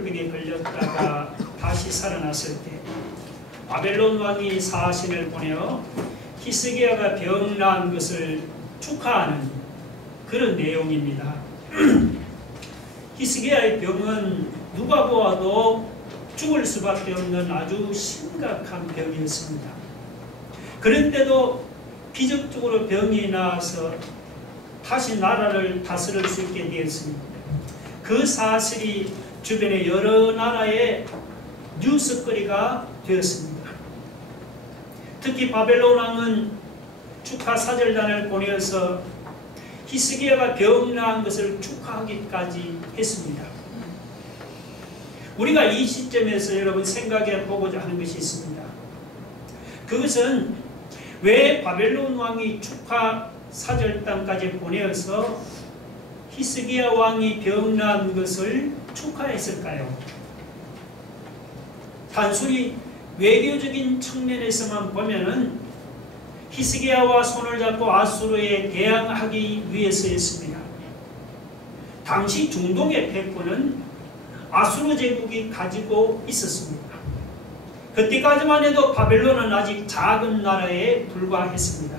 병에 걸렸다가 다시 살아났을 때 바벨론 왕이 사신을 보내어 히스기야가 병 나은 것을 축하하는 그런 내용입니다. 히스기야의 병은 누가 보아도 죽을 수밖에 없는 아주 심각한 병이었습니다. 그런데도 기적적으로 병이 나아서 다시 나라를 다스릴 수 있게 되었습니다. 그 사실이 주변의 여러 나라의 뉴스거리가 되었습니다. 특히 바벨론 왕은 축하 사절단을 보내어서 히스기야가 병 나은 것을 축하하기까지 했습니다. 우리가 이 시점에서 여러분 생각해 보고자 하는 것이 있습니다. 그것은 왜 바벨론 왕이 축하 사절단까지 보내어서 히스기야 왕이 병 나은 것을 축하했을까요? 단순히 외교적인 측면에서만 보면은 히스기야와 손을 잡고 아수르에 대항하기 위해서였습니다. 당시 중동의 패권은 아수르 제국이 가지고 있었습니다. 그때까지만 해도 바벨론은 아직 작은 나라에 불과했습니다.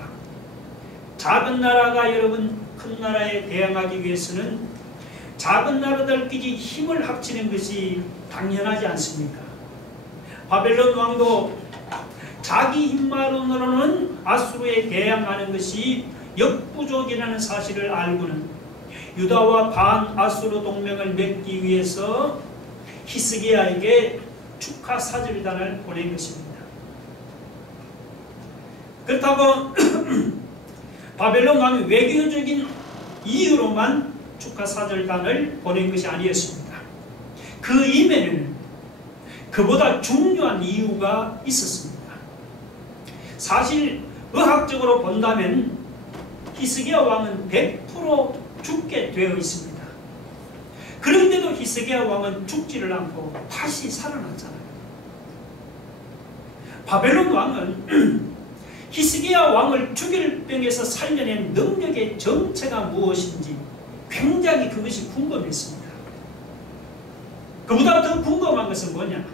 작은 나라가 여러분 큰 나라에 대항하기 위해서는 작은 나라들끼리 힘을 합치는 것이 당연하지 않습니까? 바벨론 왕도 자기 힘만으로는 아수르에 대항하는 것이 역부족이라는 사실을 알고는 유다와 반아수르 동맹을 맺기 위해서 히스기야에게 축하 사절단을 보낸 것입니다. 그렇다고 바벨론 왕이 외교적인 이유로만 축하 사절단을 보낸 것이 아니었습니다. 그 이면에는 그보다 중요한 이유가 있었습니다. 사실 의학적으로 본다면 히스기야 왕은 100% 죽게 되어 있습니다. 그런데도 히스기야 왕은 죽지를 않고 다시 살아났잖아요. 바벨론 왕은 히스기야 왕을 죽일 병에서 살려낸 능력의 정체가 무엇인지 굉장히 그것이 궁금했습니다. 그보다 더 궁금한 것은 뭐냐?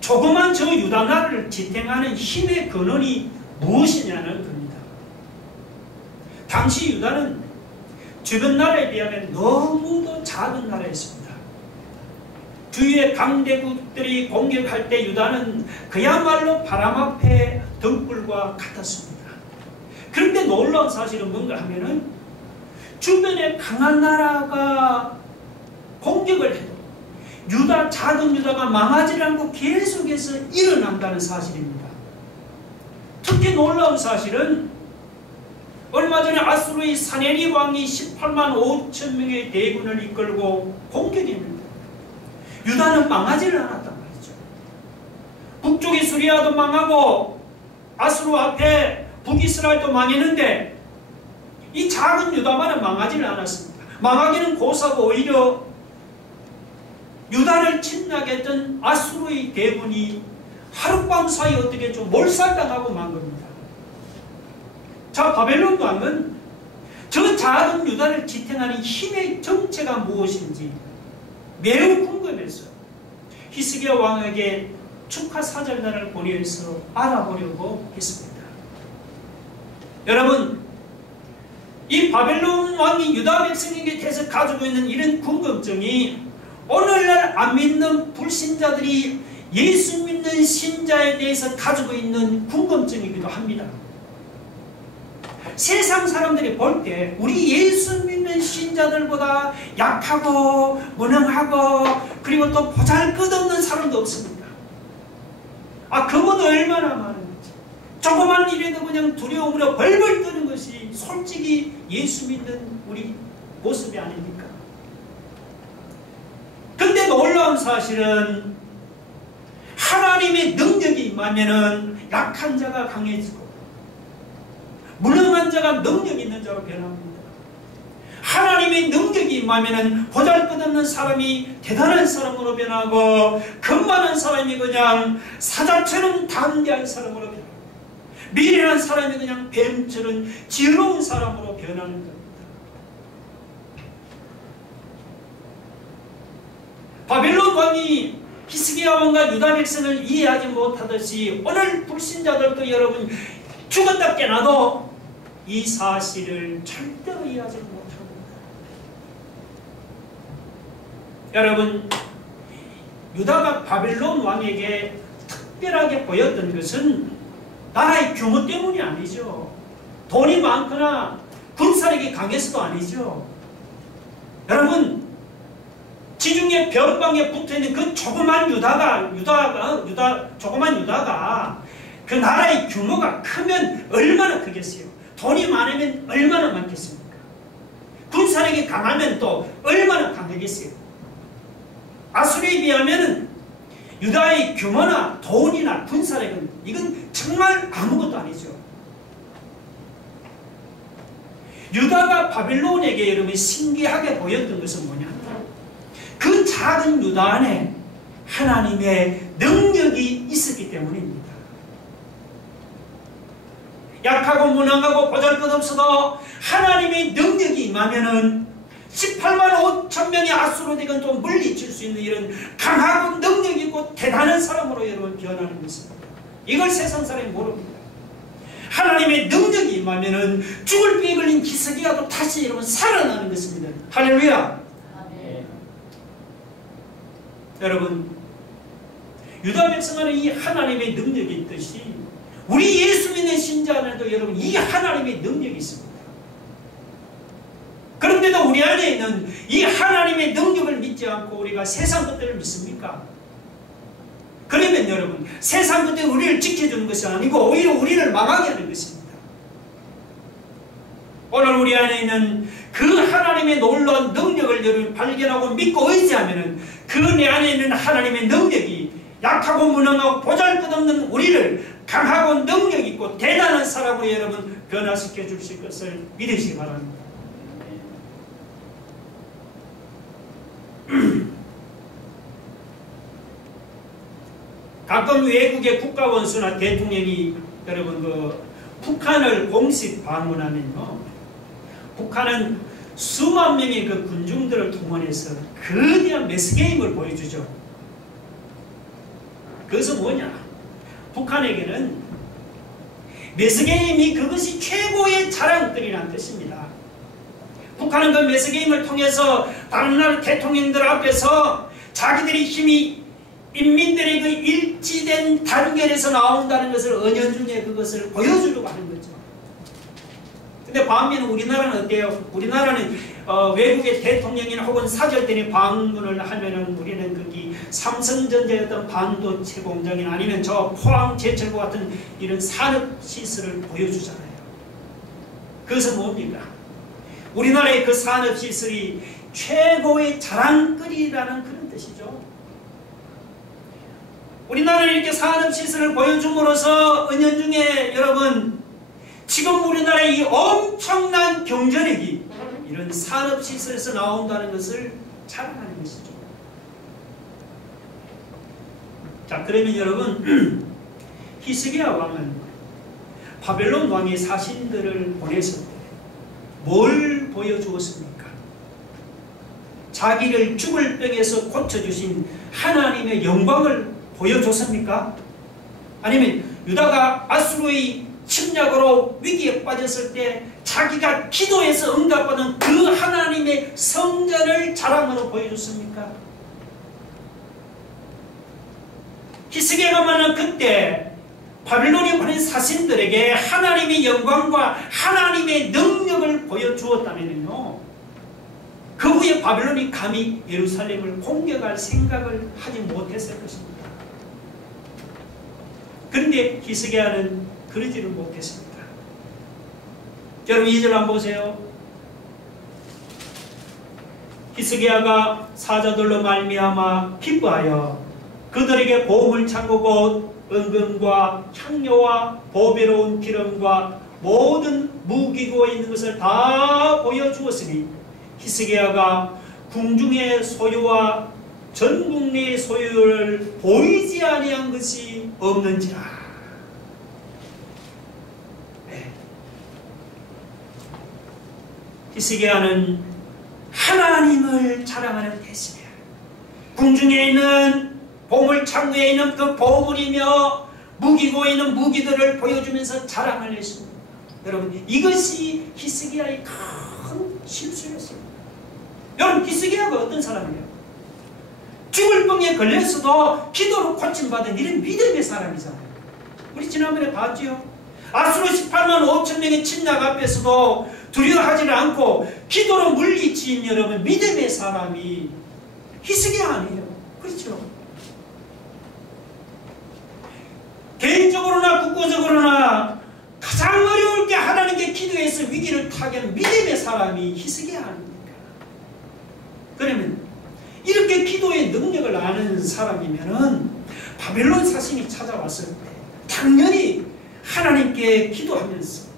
조그만 저 유다 나라를 지탱하는 힘의 근원이 무엇이냐는 겁니다. 당시 유다는 주변 나라에 비하면 너무도 작은 나라였습니다. 주위의 강대국들이 공격할 때 유다는 그야말로 바람 앞에 등불과 같았습니다. 그런데 놀라운 사실은 뭔가 하면은 주변에 강한 나라가 공격을 해도 작은 유다가 망하지 않고 계속해서 일어난다는 사실입니다. 특히 놀라운 사실은 얼마 전에 아수르의 사네립 왕이 18만 5천 명의 대군을 이끌고 공격했는데 유다는 망하지를 않았단 말이죠. 북쪽의 수리아도 망하고 아수르 앞에 북이스라엘도 망했는데 이 작은 유다만은 망하지를 않았습니다. 망하기는 고사고 오히려 유다를 침략했던 아수르의 대군이 하룻밤 사이 어떻게 좀 몰살당하고 만 겁니다. 자, 바벨론 왕은 저 작은 유다를 지탱하는 힘의 정체가 무엇인지 매우 궁금했어요. 히스기야 왕에게 축하 사절단을 보내서 알아보려고 했습니다. 여러분, 이 바벨론 왕이 유다 백성에게 대해서 가지고 있는 이런 궁금증이 오늘날 안 믿는 불신자들이 예수 믿는 신자에 대해서 가지고 있는 궁금증이기도 합니다. 세상 사람들이 볼 때 우리 예수 믿는 신자들보다 약하고 무능하고 그리고 또 보잘것없는 사람도 없습니다. 그보다 얼마나 많은지. 조그만 일에도 그냥 두려움으로 벌벌 떠는 것이 솔직히 예수 믿는 우리 모습이 아닙니까? 근데 놀라운 사실은 하나님의 능력이 임하면은 약한 자가 강해지고 무능한 자가 능력 있는 자로 변합니다. 하나님의 능력이 임하면은 보잘것없는 사람이 대단한 사람으로 변하고 금많은 사람이 그냥 사자처럼 담대한 사람으로 변합니다. 미련한 사람이 그냥 뱀처럼 지혜로운 사람으로 변하는 겁니다. 바벨론 왕이 히스기야 왕과 유다 백성을 이해하지 못하듯이 오늘 불신자들도 여러분 죽었다 깨나도 이 사실을 절대로 이해하지 못합니다. 여러분, 유다가 바벨론 왕에게 특별하게 보였던 것은 나라의 규모 때문이 아니죠. 돈이 많거나 군사력이 강해서도 아니죠. 여러분, 지중해 변방에 붙어있는 그 조그만 유다가 그 나라의 규모가 크면 얼마나 크겠어요? 돈이 많으면 얼마나 많겠습니까? 군사력이 강하면 또 얼마나 강하겠어요? 아수르에 비하면 유다의 규모나 돈이나 군사력은 이건 정말 아무것도 아니죠. 유다가 바벨론에게 여러분 신기하게 보였던 것은 뭐냐? 그 작은 유다 안에 하나님의 능력이 있었기 때문입니다. 약하고 무능하고 보잘것없어도 하나님의 능력이 임하면은 18만 5천 명의 아수르 대군 또 물리칠 수 있는 이런 강하고 능력 있고 대단한 사람으로 여러분 변하는 것입니다. 이걸 세상 사람이 모릅니다. 하나님의 능력이 임하면은 죽을 병에 걸린 히스기야도 다시 여러분 살아나는 것입니다. 할렐루야. 아멘. 여러분, 유다 백성 안에 이 하나님의 능력이 있듯이 우리 예수 믿는 신자 안에도 여러분 이 하나님의 능력이 있습니다. 그런데도 우리 안에 있는 이 하나님의 능력을 믿지 않고 우리가 세상 것들을 믿습니까? 그러면 여러분 세상 것들이 우리를 지켜주는 것이 아니고 오히려 우리를 망하게 하는 것입니다. 오늘 우리 안에 있는 그 하나님의 놀라운 능력을 여러분 발견하고 믿고 의지하면 그 내 안에 있는 하나님의 능력이 약하고 무능하고 보잘것없는 우리를 강하고 능력 있고 대단한 사람으로 여러분 변화시켜 주실 것을 믿으시기 바랍니다. 가끔 외국의 국가원수나 대통령이 여러분 그 북한을 공식 방문하면요, 북한은 수만 명의 그 군중들을 동원해서 거대한 매스게임을 보여주죠. 그것은 뭐냐? 북한에게는 매스게임이 그것이 최고의 자랑거리라는 뜻입니다. 북한은 그 매스게임을 통해서 다른 나라 대통령들 앞에서 자기들의 힘이 인민들의 그 일치된 단결에서 나온다는 것을 은연중에 그것을 보여주려고 하는 거죠. 근데 반면 우리나라는 어때요? 우리나라는 외국의 대통령이나 혹은 사절단이 방문을 하면은 우리는 거기 삼성전자의 어떤 반도체 공장이나 아니면 저 포항제철소 같은 이런 산업시설을 보여주잖아요. 그것은 뭡니까? 우리나라의 그 산업시설이 최고의 자랑거리라는 그런 뜻이죠. 우리나라는 이렇게 산업시설을 보여줌으로써 은연중에 여러분 지금 우리나라의 이 엄청난 경제력이 이런 산업시설에서 나온다는 것을 자랑하는 것이죠. 자, 그러면 여러분 히스기야 왕은 바벨론 왕의 사신들을 보냈을 때 뭘 보여주었습니까? 자기를 죽을 병에서 고쳐주신 하나님의 영광을 보여줬습니까? 아니면 유다가 아수르의 침략으로 위기에 빠졌을 때 자기가 기도해서 응답받은 그 하나님의 성전을 자랑으로 보여줬습니까? 히스기야가 만난 그때 바빌론이 보낸 사신들에게 하나님의 영광과 하나님의 능력을 보여주었다면요, 그 후에 바빌론이 감히 예루살렘을 공격할 생각을 하지 못했을 것입니다. 그런데 히스기야는 그러지를 못했습니다. 여러분 2절 한번 보세요. 히스기야가 사자들로 말미암아 기뻐하여 그들에게 보물 창고 곧 은금과 향료와 보배로운 기름과 모든 무기고 있는 것을 다 보여주었으니 히스기야가 궁중의 소유와 전국내의 소유를 보이지 아니한 것이 없는지라. 네. 히스기야는 하나님을 자랑하는 대신에 궁중에 있는 보물 창고에 있는 그 보물이며 무기고 있는 무기들을 보여주면서 자랑을 했습니다. 여러분, 이것이 히스기야의 큰 실수였습니다. 여러분, 히스기야가 어떤 사람이에요? 죽을 병에 걸렸어도 기도로 고침받은 이런 믿음의 사람이잖아요. 우리 지난번에 봤죠? 아수르 18만 5천 명의 침략 앞에서도 두려워하지는 않고 기도로 물리친 여러분 믿음의 사람이 히스기야 아니에요. 그렇죠? 개인적으로나 국가적으로나 가장 어려울 때 하나님께 기도해서 위기를 타개하는 믿음의 사람이 히스기야 아닙니까? 그러면 이렇게 기도의 능력을 아는 사람이면은 바벨론 사신이 찾아왔을 때 당연히 하나님께 기도하면서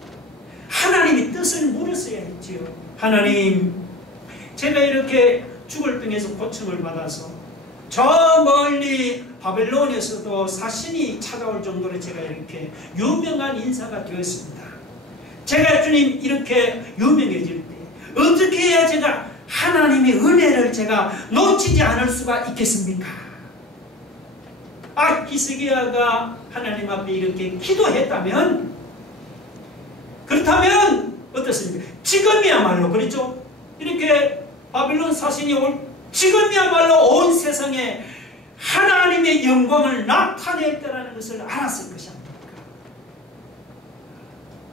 하나님의 뜻을 물었어야 했지요. 하나님, 제가 이렇게 죽을 병에서 고침을 받아서 저 멀리 바벨론에서도 사신이 찾아올 정도로 제가 이렇게 유명한 인사가 되었습니다. 제가 주님 이렇게 유명해질 때 어떻게 해야 제가 하나님의 은혜를 제가 놓치지 않을 수가 있겠습니까? 히스기야가 하나님 앞에 이렇게 기도했다면, 그렇다면 어떻습니까? 지금이야말로, 그렇죠? 이렇게 바빌론 사신이 올 지금이야말로 온 세상에 하나님의 영광을 나타낼 때라는 것을 알았을 것이 아닙니까?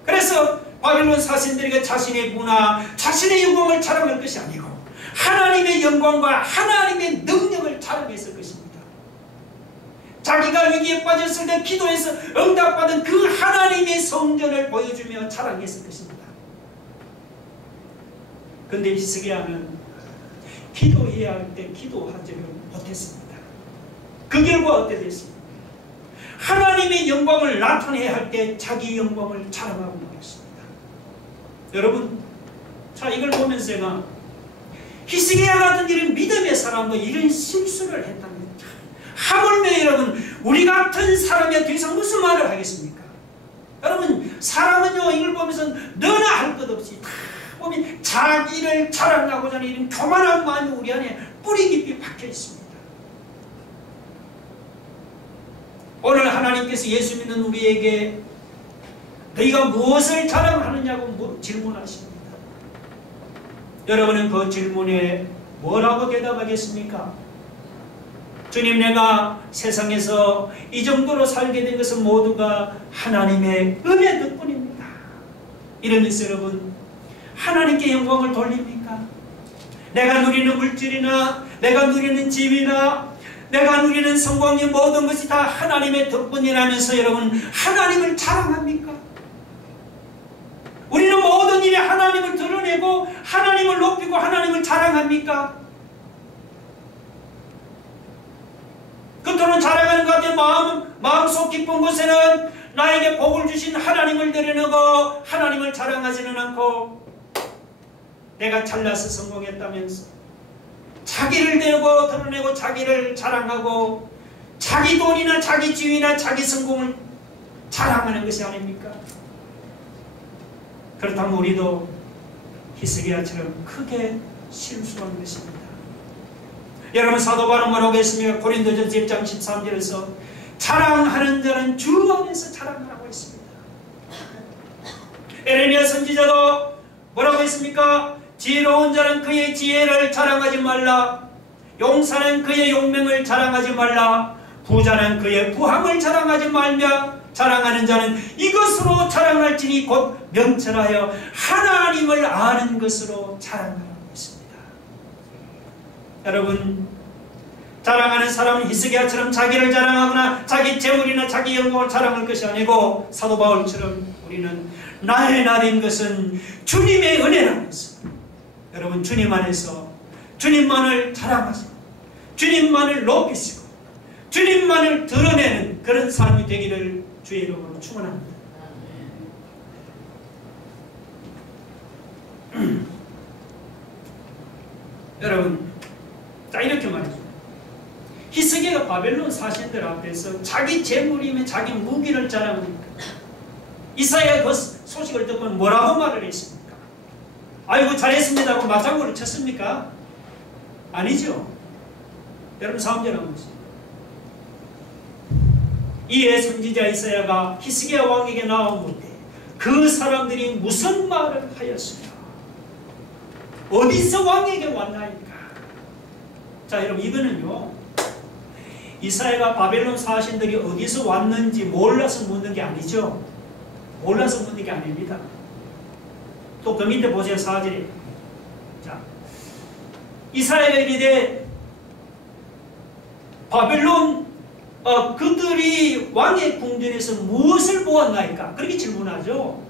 그래서 바빌론 사신들에게 자신의 문화, 자신의 영광을 자랑할 것이 아니고 하나님의 영광과 하나님의 능력을 자랑했을 것입니다. 자기가 위기에 빠졌을 때 기도해서 응답받은 그 하나님의 성전을 보여주며 자랑했을 것입니다. 그런데 히스기야는 기도해야 할 때 기도하지를 못했습니다. 그 결과 어떻게 됐습니까? 하나님의 영광을 나타내야 할 때 자기 영광을 자랑하고 말았습니다. 여러분, 자, 이걸 보면서 제가 히스기야 같은 이런 믿음의 사람도 이런 실수를 했다면 하물며 여러분, 우리 같은 사람이 더 이상 무슨 말을 하겠습니까? 여러분, 사람은요, 이걸 보면서 너나 할 것 없이 다 보면 자기를 자랑하고자 하는 이런 교만한 마음이 우리 안에 뿌리 깊이 박혀 있습니다. 오늘 하나님께서 예수 믿는 우리에게 너희가 무엇을 자랑하느냐고 질문하십니다. 여러분은 그 질문에 뭐라고 대답하겠습니까? 주님, 내가 세상에서 이 정도로 살게 된 것은 모두가 하나님의 은혜 덕분입니다. 이러면서 여러분, 하나님께 영광을 돌립니까? 내가 누리는 물질이나 내가 누리는 집이나 내가 누리는 성공의 모든 것이 다 하나님의 덕분이라면서 여러분 하나님을 자랑합니까? 우리는 모든 일에 하나님을 드러내고 하나님을 높이고 하나님을 자랑합니까? 겉으로는 자랑하는 것 같아요. 마음속 깊은 곳에는 나에게 복을 주신 하나님을 드러내고 하나님을 자랑하지는 않고 내가 잘나서 성공했다면서 자기를 드러내고 자기를 자랑하고 자기 돈이나 자기 지위나 자기 성공을 자랑하는 것이 아닙니까? 그렇다면 우리도 히스기야처럼 크게 실수한 것입니다. 여러분, 사도 바울은 뭐라고 했습니까? 고린도전서 1장 13절에서 자랑하는 자는 주 안에서 자랑하라고 했습니다. 에레미야 선지자도 뭐라고 했습니까? 지혜로운 자는 그의 지혜를 자랑하지 말라. 용사는 그의 용맹을 자랑하지 말라. 부자는 그의 부함을 자랑하지 말며 자랑하는 자는 이것으로 자랑할지니 곧 명철하여 하나님을 아는 것으로 자랑하라고 했습니다. 여러분, 자랑하는 사람은 히스기야처럼 자기를 자랑하거나 자기 재물이나 자기 영광을 자랑할 것이 아니고 사도 바울처럼 우리는 나의 나된 것은 주님의 은혜라는 것을, 여러분, 주님 안에서 주님만을 자랑하시고 주님만을 높이시고 주님만을 드러내는 그런 삶이 되기를 주의 이름으로 축원합니다. 여러분, 자, 이렇게 말이죠. 히스기야가 바벨론 사신들 앞에서 자기 재물이면 자기 무기를 자랑합니까? 이사야가 그 소식을 듣고 뭐라고 말을 했습니까? 아이고 잘했습니다 하고 맞장구를 쳤습니까? 아니죠. 여러분 3절 한번 보세요. 이에 선지자 이사야가 히스기야 왕에게 나아오되 그 사람들이 무슨 말을 하였으며 어디서 왕에게 왔나이까. 자, 여러분 이거는요, 이사야가 바벨론 사신들이 어디서 왔는지 몰라서 묻는 게 아니죠. 몰라서 묻는 게 아닙니다. 또 그 밑에 보세요. 4절에. 자, 이사야가 이르되 바벨론 그들이 왕의 궁전에서 무엇을 보았나이까? 그렇게 질문하죠.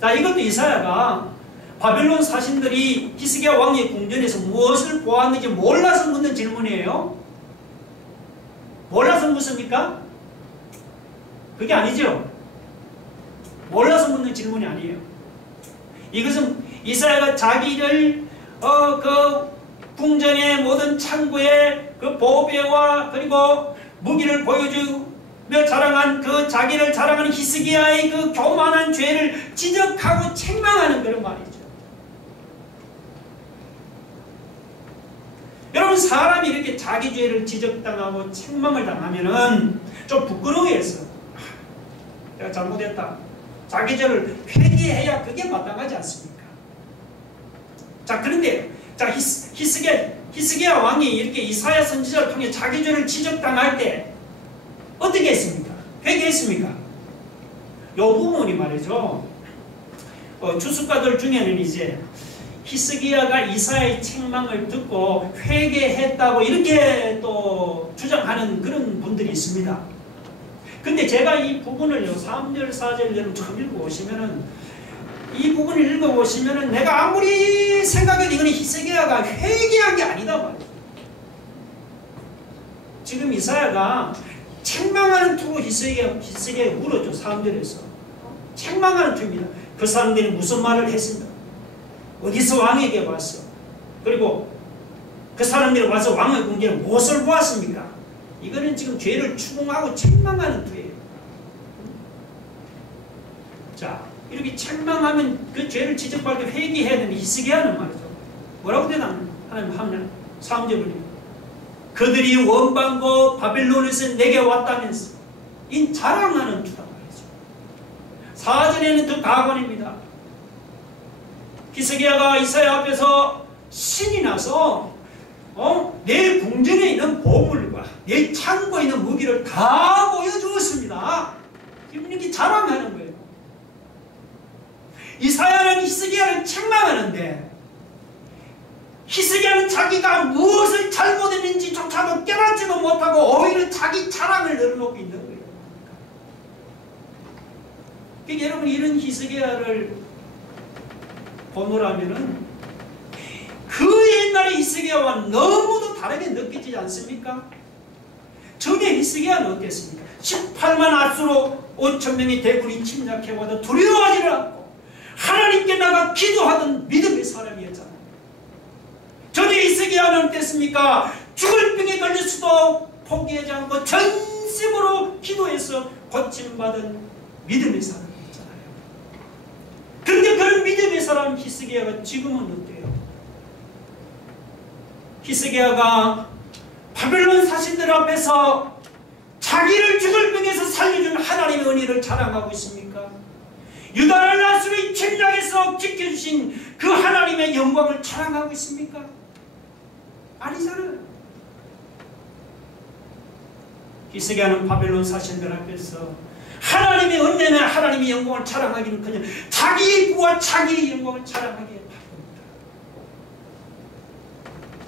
자, 이것도 이사야가 바벨론 사신들이 히스기야 왕의 궁전에서 무엇을 보았는지 몰라서 묻는 질문이에요. 몰라서 묻습니까? 그게 아니죠. 몰라서 묻는 질문이 아니에요. 이것은 이사야가 자기를 그 궁전의 모든 창고에 그 보배와 그리고 무기를 보여주며 자랑한 그 자기를 자랑하는 히스기야의 그 교만한 죄를 지적하고 책망하는 그런 말이죠. 여러분, 사람이 이렇게 자기 죄를 지적당하고 책망을 당하면은 좀 부끄러워해서 내가 잘못했다. 자기 죄를 회개해야 그게 마땅하지 않습니까? 자, 그런데 자, 히스기야 왕이 이렇게 이사야 선지자를 통해 자기 죄를 지적당할 때 어떻게 했습니까? 회개했습니까? 요 부분이 말이죠. 주석가들 중에는 이제 히스기야가 이사야의 책망을 듣고 회개했다고 이렇게 또 주장하는 그런 분들이 있습니다. 근데 제가 이 부분을요, 3절, 4절 여러분 처음 읽어보시면은, 이 부분을 읽어보시면은 내가 아무리 생각해도 이거는 히스기야가 회개한 게 아니다 말이에요. 지금 이사야가 책망하는 투로 히스기야에 물었죠. 3절에서. 책망하는 투입니다. 그 사람들이 무슨 말을 했습니까? 어디서 왕에게 왔어? 그리고 그 사람들이 와서 왕의 궁전에 무엇을 보았습니까? 이거는 지금 죄를 추궁하고 책망하는 투예요. 자, 이렇게 책망하면 그 죄를 지적받고 회개해야 되는 히스기야는 말이죠. 뭐라고 대답하는 하나님 3절 보니까 그들이 원방고 바벨론에서 내게 왔다면서 이 자랑하는 투다 말이죠. 4절에는 더 가관입니다. 히스기야가 이사야 앞에서 신이 나서 내 궁전에 있는 보물과 내 창고에 있는 무기를 다 보여주었습니다. 이렇게 자랑하는 거예요. 이사야는 히스기야를 책망하는데 히스기야는 자기가 무엇을 잘못했는지조차도 깨닫지도 못하고 오히려 자기 자랑을 늘어놓고 있는 거예요. 그러니까 여러분, 이런 히스기야를 보노라면은 그 옛날의 히스기야와 너무도 다르게 느껴지지 않습니까? 전에 히스기야는 어땠습니까? 18만 아수로 5,000명의 대군이 침략해와도 두려워하지를 않고 하나님께 나가 기도하던 믿음의 사람이었잖아요. 전에 히스기야는 어땠습니까? 죽을 병에 걸렸어도 포기하지 않고 전심으로 기도해서 고침받은 믿음의 사람이었잖아요. 그런데 그런 믿음의 사람 히스기야가 지금은 어때요? 히스기야가 바벨론 사신들 앞에서 자기를 죽을 병에서 살려준 하나님의 은혜를 자랑하고 있습니까? 유다를 아수르의 침략에서 지켜주신 그 하나님의 영광을 자랑하고 있습니까? 아니잖아요. 히스기야는 바벨론 사신들 앞에서 하나님의 은혜나 하나님의 영광을 자랑하기는커녕 자기의 부와 자기의 영광을 자랑하기에 바쁩니다.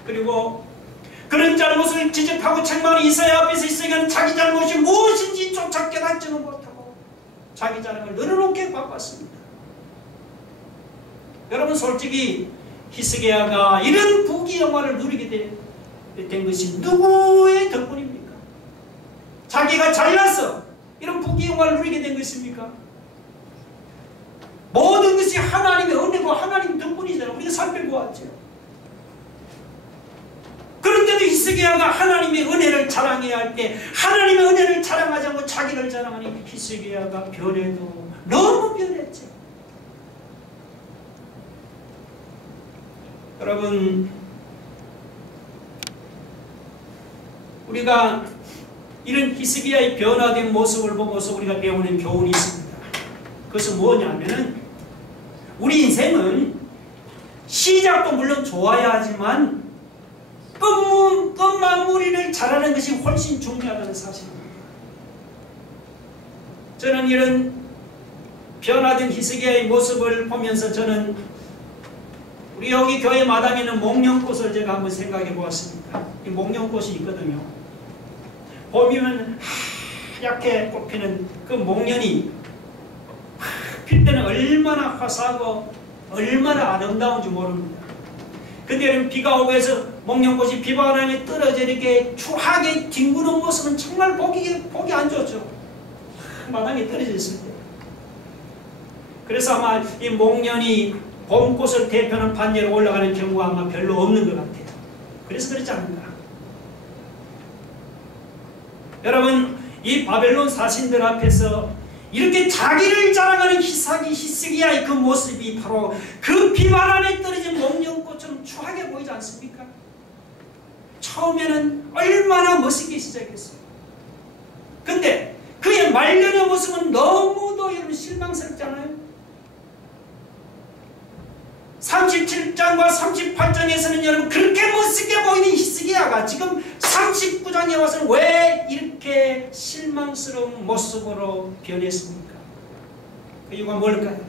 그리고 그런 잘못을 지적하고 책망하는 이사야 앞에서 히스기야는 자기 잘못이 무엇인지 조차 깨닫지는 못하고 자기 자랑을 늘어놓게 바빴습니다. 여러분, 솔직히 히스기야가 이런 부귀영화를 누리게 된 것이 누구의 덕분입니까? 자기가 잘나서 이런 부귀영화를 누리게 된 것입니까? 모든 것이 하나님의 은혜고 하나님 덕분이잖아요. 우리가 살펴보았죠. 그런데도 히스기야가 하나님의 은혜를 자랑해야 할 때 하나님의 은혜를 자랑하지 않고 자기를 자랑하니 히스기야가 변해도 너무 변했죠. 여러분, 우리가 이런 히스기야의 변화된 모습을 보고서 우리가 배우는 교훈이 있습니다. 그것은 뭐냐면은 우리 인생은 시작도 물론 좋아야 하지만 끝마무리를 잘하는 것이 훨씬 중요하다는 사실입니다. 저는 이런 변화된 히스기야의 모습을 보면서 저는 우리 여기 교회 마당에 있는 목련꽃을 제가 한번 생각해 보았습니다. 이 목련꽃이 있거든요. 봄이면 하얗게 꽃피는 그 목련이 필 때는 얼마나 화사하고 얼마나 아름다운지 모릅니다. 근데 여러분 비가 오고 해서 목련꽃이 비바람에 떨어져 이렇게 추하게 뒹구는 모습은 정말 보기 안 좋죠. 마당에 떨어져 있을 때. 그래서 아마 이 목련이 봄꽃을 대표하는 반열에 올라가는 경우가 아마 별로 없는 것 같아요. 그래서 그렇지 않는가. 여러분 이 바벨론 사신들 앞에서 이렇게 자기를 자랑하는 히스기야의 그 모습이 바로 그 비바람에 떨어진 목련꽃처럼 추하게 보이지 않습니까? 처음에는 얼마나 멋있게 시작했어요. 근데 그의 말년의 모습은 너무도 여러분 실망스럽잖아요. 37장과 38장에서는 여러분 그렇게 멋있게 보이는 히스기야가 지금 39장에 와서는 왜 이렇게 실망스러운 모습으로 변했습니까? 그 이유가 뭘까요?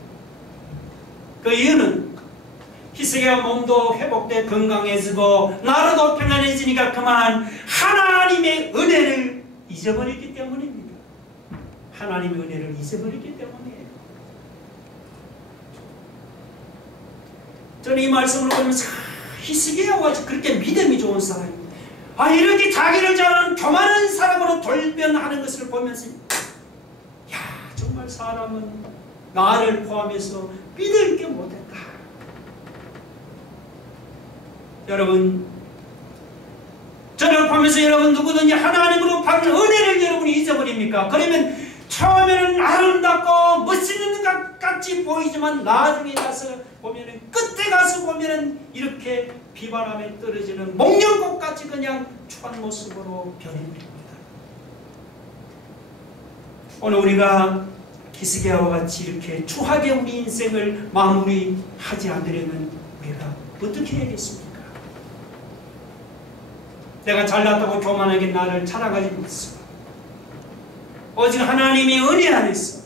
그 이유는 히스기야 몸도 회복돼 건강해지고 나라도 평안해지니까 그만 하나님의 은혜를 잊어버렸기 때문입니다. 하나님의 은혜를 잊어버렸기 때문이에요. 저는 이 말씀을 보면서 히스기야와 그렇게 믿음이 좋은 사람입니다. 이렇게 자기를 자랑하는 교만한 사람으로 돌변하는 것을 보면서 정말 사람은 나를 포함해서 믿을 게 못했다. 여러분 저를 보면서 여러분 누구든지 하나님으로 받은 은혜를 여러분이 잊어버립니까? 그러면 처음에는 아름답고 멋있는 것 같이 보이지만 나중에 가서 보면은 끝에 가서 보면은 이렇게 비바람에 떨어지는 목련꽃 같이 그냥 추한 모습으로 변해버립니다. 오늘 우리가 히스기야와 같이 이렇게 추하게 우리 인생을 마무리하지 않으려면 우리가 어떻게 해야겠습니까? 내가 잘났다고 교만하게 나를 자랑하지 못했어. 오직 하나님의 은혜 안에서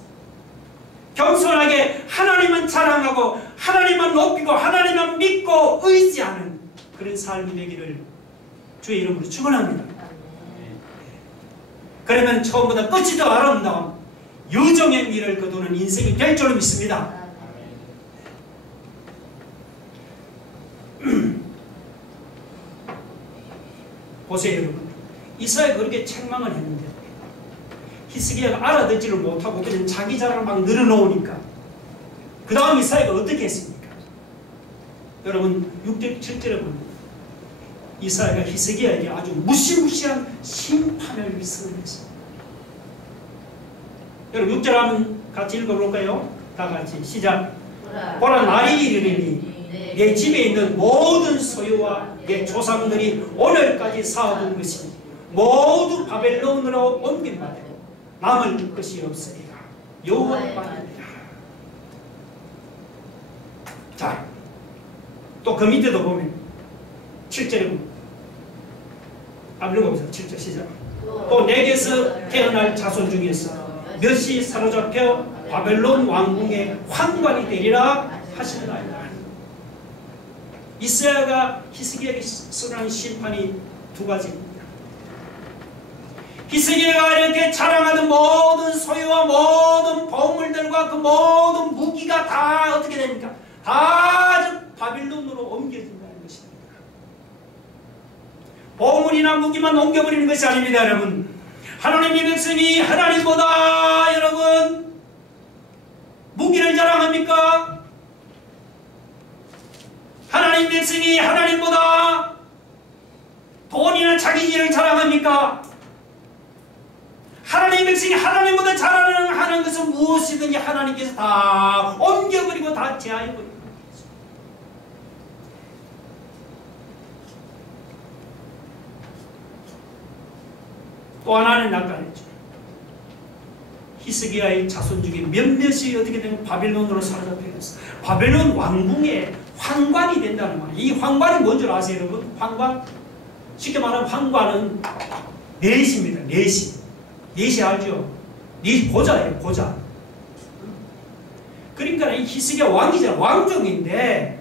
겸손하게 하나님만 자랑하고 하나님만 높이고 하나님만 믿고 의지하는 그런 삶이 되기를 주의 이름으로 축원합니다. 그러면 처음보다 끝이 더 아름다운 유정의 미를 거두는 인생이 될 줄 믿습니다. 보세요 여러분, 이사야가 그렇게 책망을 했는데 히스기야가 알아듣지를 못하고 그냥 자기 자랑을 막 늘어놓으니까 그 다음 이사야가 어떻게 했습니까? 여러분 6절 7절에 보면 이사야가 히스기야에게 아주 무시무시한 심판을 선언했습니다. 여러분 6절 한번 같이 읽어볼까요? 다 같이 시작. 보라 날이 이르리니 내 집에 있는 모든 소유와 내 조상들이 오늘까지 쌓아둔 것이 모두 바벨론으로 옮긴 바되고 남을 것이 없으리라. 여호와의 말입니다. 자, 또 그 밑에도 보면 7절에 보면 한번 읽어보세요. 7절 시작. 또 내게서 태어날 자손 중에서 몇이 사로잡혀 바벨론 왕궁의 환관이 되리라 하시나이다. 이사야가 히스기야에게 선언한 심판이 두 가지입니다. 히스기야가 이렇게 자랑하는 모든 소유와 모든 보물들과 그 모든 무기가 다 어떻게 됩니까? 다 바빌론으로 옮겨진다는 것입니다. 보물이나 무기만 옮겨버리는 것이 아닙니다, 여러분. 하나님의 백성이 하나님보다 여러분 무기를 자랑합니까? 하나님 백성이 하나님보다 돈이나 자기 일을 자랑합니까? 하나님 백성이 하나님보다 자랑하는 것은 무엇이든지 하나님께서 다 옮겨버리고 다 제하해버리고 또 하나는 낙관했죠. 히스기야의 자손 중에 몇몇이 어떻게 되면 바빌론으로 사로잡혀갔어요. 바벨론 왕궁의 황관이 된다는 말이에요. 이 황관이 뭔 줄 아세요, 여러분? 황관? 쉽게 말하면 황관은 넷입니다. 넷이 알죠? 넷 고자예요, 고자. 그러니까 이 히스기야 왕이잖아. 왕족인데,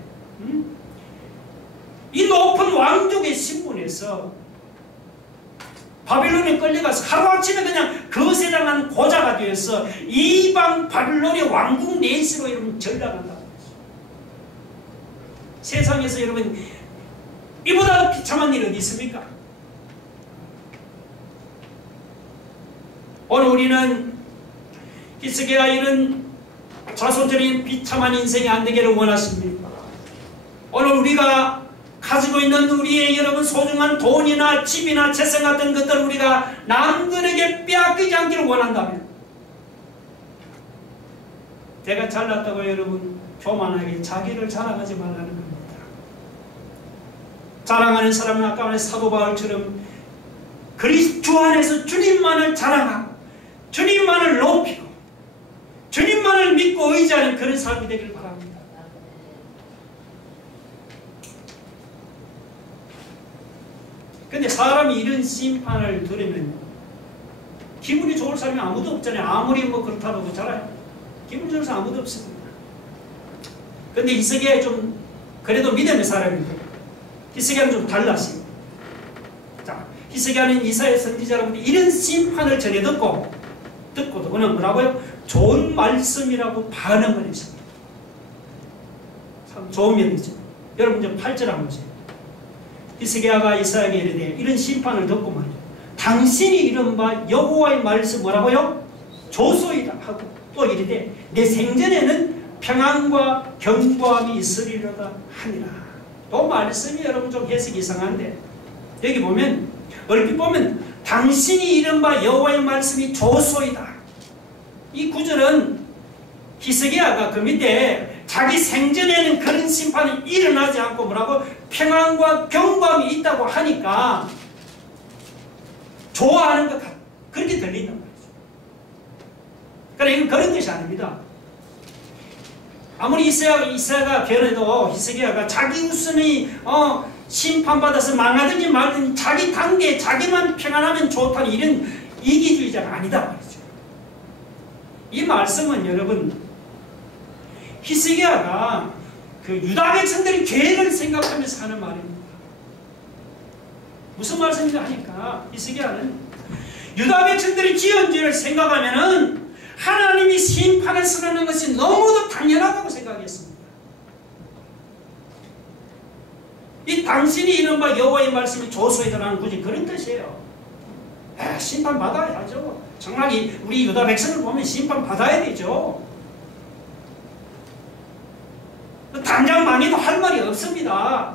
이 높은 왕족의 신분에서 바빌론에 끌려가서 하루아침에 그냥 거세당한 고자가 되어서 이방 바빌론의 왕궁 내시로 여러분 전락한다. 세상에서 여러분 이보다 비참한 일 어디 있습니까? 오늘 우리는 히스기야 이런 자손들이 비참한 인생이 안 되기를 원하십니다. 오늘 우리가 가지고 있는 우리의 여러분 소중한 돈이나 집이나 재산 같은 것들을 우리가 남들에게 빼앗기지 않기를 원한다면, 내가 잘났다고 여러분 교만하게 자기를 자랑하지 말라는 겁니다. 자랑하는 사람은 아까 말한 사도 바울처럼 그리스도 안에서 주님만을 자랑하고 주님만을 높이고 주님만을 믿고 의지하는 그런 삶이 되길 바랍니다. 근데 사람이 이런 심판을 들으면 기분이 좋을 사람이 아무도 없잖아요. 아무리 뭐 그렇다고 그렇잖아요. 기분 좋을 사람 아무도 없습니다. 근데 히스기야 좀 그래도 믿음의 사람인데 히스기야는 좀 달랐어요. 자, 히스기야는 이사야 선지자라고 이런 심판을 전해 듣고도 그는 뭐라고요? 좋은 말씀이라고 반응을 했습니다. 참 좋은 면이죠. 여러분 좀 8절 한번 보세요. 히스기야가 이사야에게 이르되 이런 심판을 듣고 말이죠. 당신이 이른 바 여호와의 말씀 뭐라고요? 조소이다 하고 또 이르되 내 생전에는 평안과 견고함이 있으리로다 하니라. 또 말씀이 여러분 좀 해석이 이상한데 여기 보면 얼핏 보면 당신이 이른 바 여호와의 말씀이 조소이다. 이 구절은 히스기야가 그 밑에 자기 생전에는 그런 심판이 일어나지 않고 뭐라고 평안과 견고함이 있다고 하니까 좋아하는 것 같아. 그렇게 들린단 말이죠. 그러니까 이건 그런 뜻이 아닙니다. 아무리 이사야가 변해도 히스기야가 자기 우선이 심판받아서 망하든지 말든지 자기 단계에 자기만 평안하면 좋다는 이런 이기주의자가 아니다 말이죠. 이 말씀은 여러분 히스기야가 그 유다 백성들의 죄를 생각하면서 하는 말입니다. 무슨 말씀인가 하니까 히스기야는 유다 백성들이 지은 죄를 생각하면은 하나님이 심판을 쓰는 것이 너무도 당연하다고 생각했습니다. 이 당신이 이른바 여호와의 말씀이 조소이다라는 굳이 그런 뜻이에요. 심판 받아야죠. 정말 우리 유다 백성을 보면 심판 받아야 되죠. 당장 망해도 할 말이 없습니다.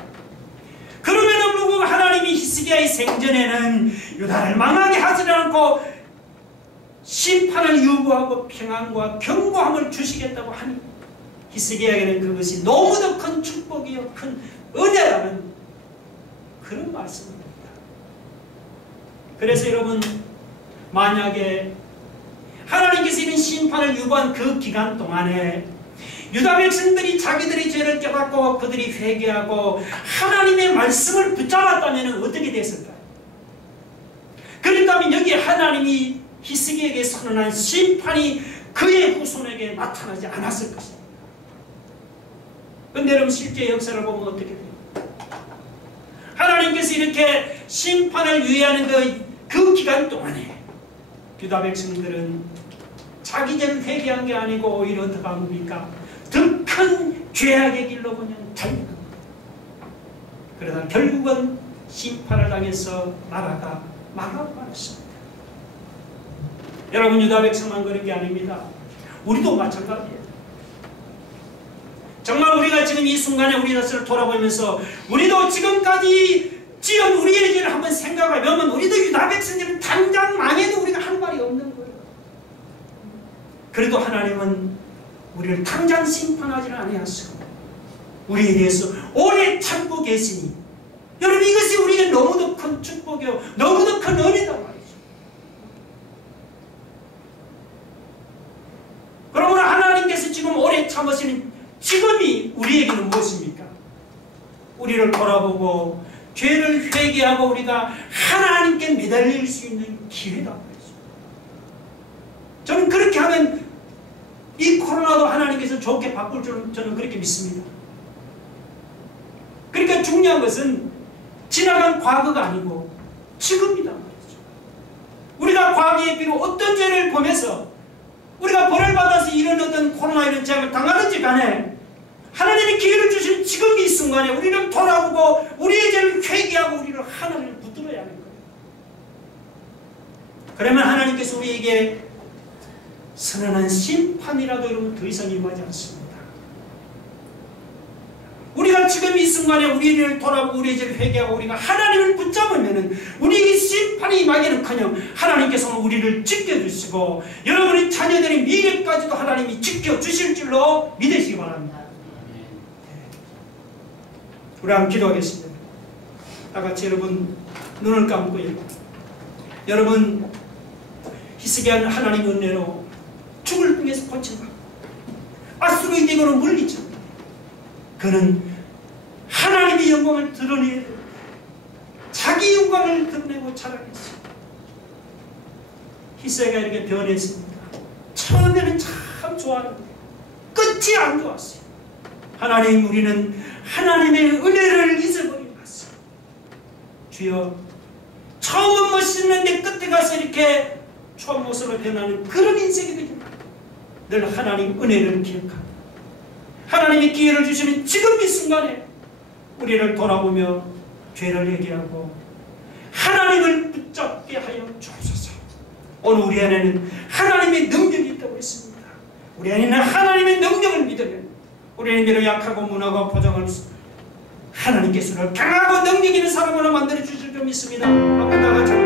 그럼에도 불구하고 하나님이 히스기야의 생전에는 유다를 망하게 하지 않고 심판을 유보하고 평안과 견고함을 주시겠다고 하니 히스기야에게는 그것이 너무도 큰 축복이요 큰 은혜라는 그런 말씀입니다. 그래서 여러분 만약에 하나님께서 이런 심판을 유보한 그 기간 동안에 유다 백성들이 자기들의 죄를 깨닫고 그들이 회개하고 하나님의 말씀을 붙잡았다면 어떻게 됐을까요? 그렇다면 여기에 하나님이 히스기야에게 선언한 심판이 그의 후손에게 나타나지 않았을 것입니다. 그런데 여러분 실제 역사를 보면 어떻게 돼요? 하나님께서 이렇게 심판을 유예하는 그 기간 동안에 유다 백성들은 자기 죄를 회개한 게 아니고 오히려 어떻게 합니까? 더 큰 죄악의 길로 그냥 달려갑니다. 그러다 결국은 심판을 당해서 나라가 망하고말았습니다. 여러분 유다 백성만 그런 게 아닙니다. 우리도 마찬가지예요. 정말 우리가 지금 이 순간에 우리 자신을 돌아보면서 우리도 지금까지 지은 우리의 죄를 한번 생각해보면 우리도 유다 백성들은 당장 망해도 우리가 할 말이 없는 거예요. 그래도 하나님은 우리를 당장 심판하지는 아니하시고 우리에 대해서 오래 참고 계시니 여러분 이것이 우리에게 너무도 큰 축복이요 너무도 큰 은혜다 말이죠. 참으시는 지금이 우리에게는 무엇입니까? 우리를 돌아보고 죄를 회개하고 우리가 하나님께 매달릴 수 있는 기회다. 저는 그렇게 하면 이 코로나도 하나님께서 좋게 바꿀 줄은 저는 그렇게 믿습니다. 그러니까 중요한 것은 지나간 과거가 아니고 지금이다 말이죠. 우리가 과거에 비록 어떤 죄를 범해서 우리가 벌을 받아서 이런 어떤 코로나 이런 재앙을 당하는지 간에 하나님이 기회를 주신 지금 이 순간에 우리는 돌아보고 우리의 죄를 회개하고 우리를 하나님을 붙들어야 하는 거예요. 그러면 하나님께서 우리에게 선언한 심판이라도 여러분 더 이상 임하지 않습니다. 우리가 지금 이 순간에 우리를 돌아보고 우리의 죄를 회개하고 우리가 하나님을 붙잡으면 우리에게 심판이 임하기는커녕 하나님께서는 우리를 지켜주시고 여러분의 자녀들의 미래까지도 하나님이 지켜주실 줄로 믿으시기 바랍니다. 우리 한번 기도하겠습니다. 다같이 여러분 눈을 감고요. 여러분 히스기야는 하나님의 은혜로 죽을 등에서 고쳐가 앗수르의 대고로 물리쳐 그는 하나님의 영광을 드러내야 돼요. 자기 영광을 드러내고 자랑했어요. 히스기야가 이렇게 변했습니다. 처음에는 참 좋았는데 끝이 안 좋았어요. 하나님, 우리는 하나님의 은혜를 잊어버린 것 같습니다. 주여, 처음은 멋있는데 끝에 가서 이렇게 추한 모습으로 변하는 그런 인생이 되지 말고 늘 하나님 은혜를 기억하고 하나님이 기회를 주시는 지금 이 순간에 우리를 돌아보며 죄를 회개하고 하나님을 붙잡게 하여 주옵소서. 오늘 우리 안에는 하나님의 능력이 있다고 했습니다. 우리 안에는 하나님의 능력을 믿으면 우리는 비록 약하고 무너고 포장할 수 하나님께서 강하고 능력 있는 사람으로 만들어 주실 줄 믿습니다. 아까 다 같이